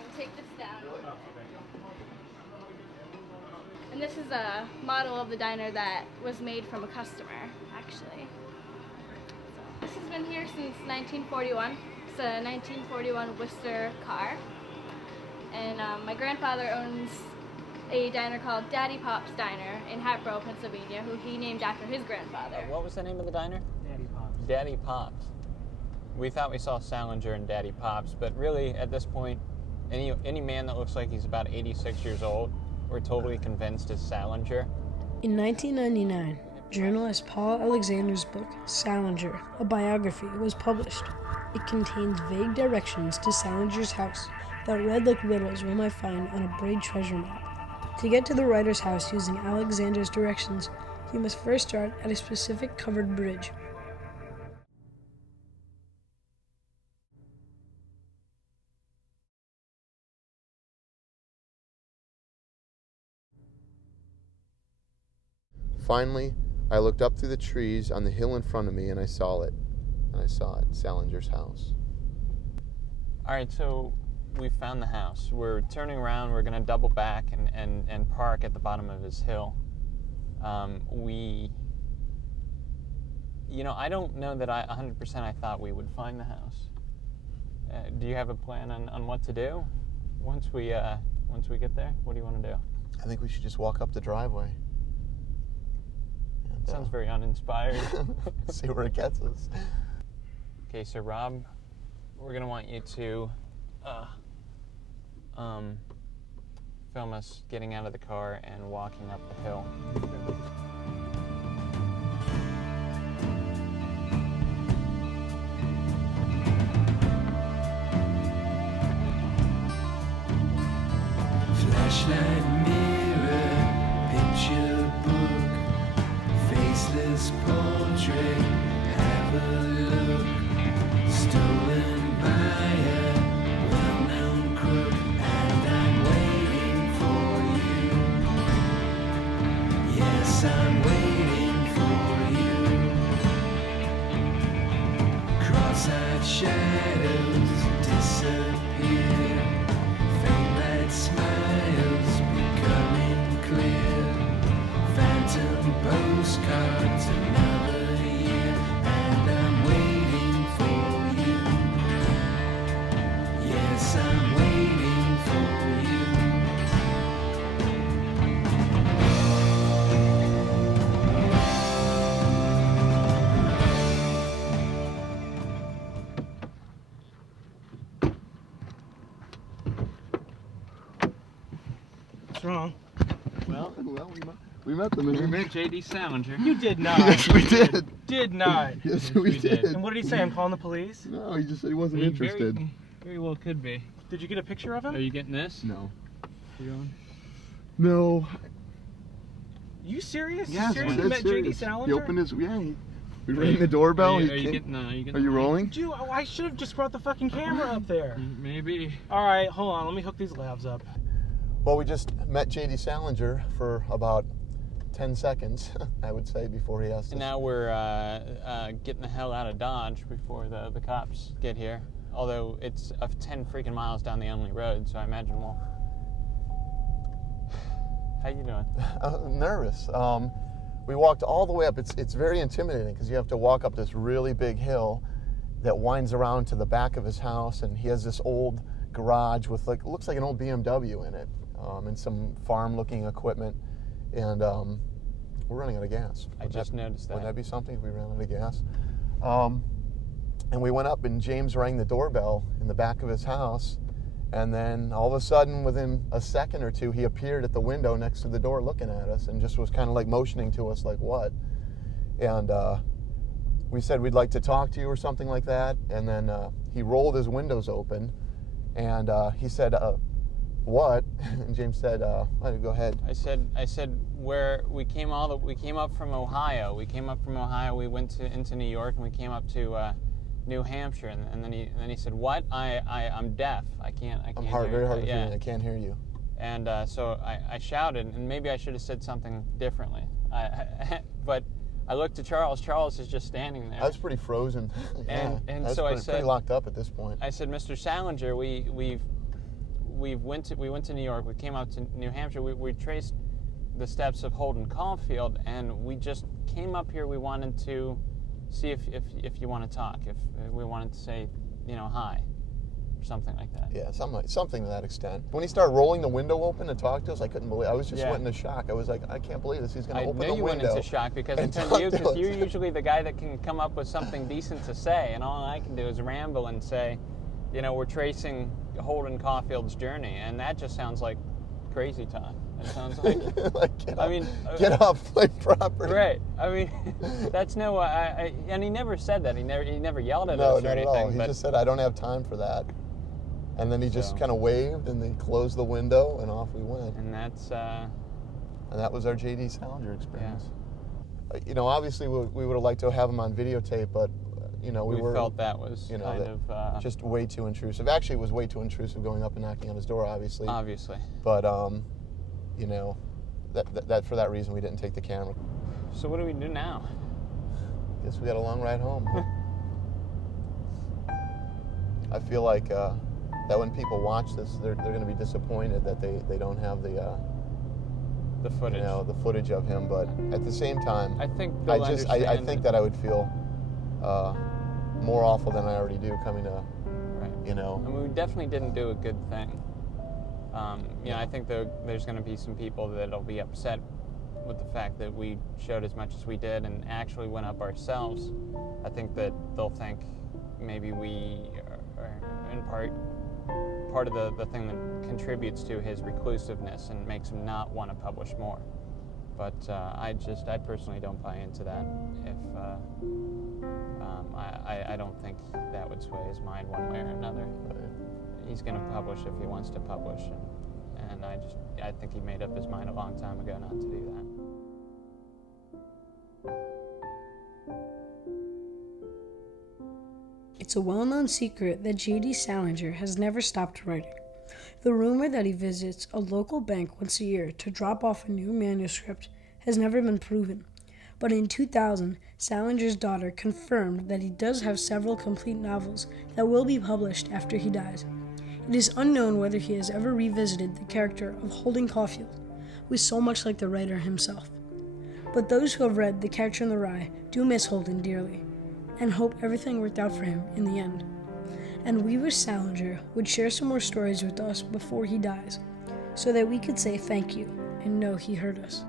gonna take this down. And this is a model of the diner that was made from a customer, actually. So this has been here since 1941. It's a 1941 Worcester car. And my grandfather owns a diner called Daddy Pop's Diner in Hatboro, Pennsylvania, who he named after his grandfather. What was the name of the diner? Daddy Pops. Daddy Pop's. We thought we saw Salinger and Daddy Pop's, but really, at this point, any man that looks like he's about 86 years old, we're totally convinced is Salinger. In 1999, journalist Paul Alexander's book, Salinger, a biography, was published. It contains vague directions to Salinger's house that read like riddles one might find on a buried treasure map. To get to the writer's house using Alexander's directions, you must first start at a specific covered bridge. Finally, I looked up through the trees on the hill in front of me and I saw it. Salinger's house. All right, so we found the house. We're turning around. We're going to double back and park at the bottom of his hill. I don't know that 100% I thought we would find the house. Do you have a plan on what to do once we get there? What do you want to do? I think we should just walk up the driveway. And, Sounds very uninspired. see where it gets us. Okay, so Rob, we're going to want you to film us getting out of the car and walking up the hill. Flashlight, mirror, picture book, faceless portrait, have a look, stolen by a well-known crook, and I'm waiting for you. Yes, I'm waiting for you. Cross-eyed shadows disappear. Smiles becoming clear. Phantom postcards, another year, and I'm waiting for you. Yes, I'm waiting for you. What's wrong? Well, we met them. we met J.D. Salinger. You did not. Yes, we did. Did not. Yes, we did. And what did he say? I'm calling the police? No, he just said he wasn't interested. Very well could be. Did you get a picture of him? Are you getting this? No. You going? No. You serious? Yes, you seriously met J.D. Salinger? He opened his, we rang the doorbell. Are you getting Are you rolling? Dude, I should have just brought the fucking camera up there. Maybe. All right, hold on. Let me hook these labs up. Well, we just met J.D. Salinger for about 10 seconds, I would say, before he asked us. And now we're getting the hell out of Dodge before the cops get here. Although it's 10 freaking miles down the only road, so I imagine we'll... How you doing? Nervous. We walked all the way up. It's very intimidating because you have to walk up this really big hill that winds around to the back of his house, and he has this old garage with looks like an old BMW in it, and some farm-looking equipment, and we're running out of gas. I just noticed that. Would that be something if we ran out of gas? And we went up, and James rang the doorbell in the back of his house, and then all of a sudden, within a second or two, he appeared at the window next to the door looking at us and just was kind of like motioning to us like, what? And we said we'd like to talk to you or something like that, and then he rolled his windows open, and he said, what? And James said, go ahead. I said where we came up from Ohio. We came up from Ohio. We went into New York, and we came up to New Hampshire. And then he said, what? I'm deaf. I can't. I'm hear very hard of yeah. hearing. I can't hear you. And so I shouted, and maybe I should have said something differently. But I looked at Charles. Charles is just standing there. I was pretty frozen. And I was so I pretty said, locked up at this point. I said, Mr. Salinger, we we went to New York. We came up to New Hampshire. We traced the steps of Holden Caulfield, and we just came up here. We wanted to see if you want to talk, if we wanted to say, hi, or something like that. Yeah, something to that extent. When he started rolling the window open to talk to us, I couldn't believe. I was just went into shock. I was like, I can't believe this. He's going to open the window. I knew you went into shock because you're usually the guy that can come up with something decent to say, and all I can do is ramble and say, we're tracing Holden Caulfield's journey, and that just sounds like crazy talk. It sounds like, get off my property. Right. I mean, that's no. And he never said that. He never yelled at us or anything. No, he just said, "I don't have time for that." And then he just kind of waved, and then closed the window, and off we went. And that's. And that was our J.D. Salinger experience. Yeah. Obviously we would have liked to have him on videotape, but we felt that was kind of just way too intrusive. Actually, it was way too intrusive going up and knocking on his door. Obviously. But that for that reason we didn't take the camera. So what do we do now? Guess we got a long ride home. I feel like that when people watch this, they're going to be disappointed that they don't have the footage. The footage of him. But at the same time, I think I think that I would feel more awful than I already do coming to. Right. I mean, we definitely didn't do a good thing. I think there's going to be some people that'll be upset with the fact that we showed as much as we did and actually went up ourselves. I think that they'll think maybe we are in part of the thing that contributes to his reclusiveness and makes him not want to publish more. But I personally don't buy into that. I don't think that would sway his mind one way or another. He's going to publish if he wants to publish, and I think he made up his mind a long time ago not to do that. It's a well-known secret that J.D. Salinger has never stopped writing. The rumor that he visits a local bank once a year to drop off a new manuscript has never been proven. But in 2000, Salinger's daughter confirmed that he does have several complete novels that will be published after he dies. It is unknown whether he has ever revisited the character of Holden Caulfield, who is so much like the writer himself. But those who have read The Catcher in the Rye do miss Holden dearly, and hope everything worked out for him in the end. And we wish Salinger would share some more stories with us before he dies, so that we could say thank you and know he heard us.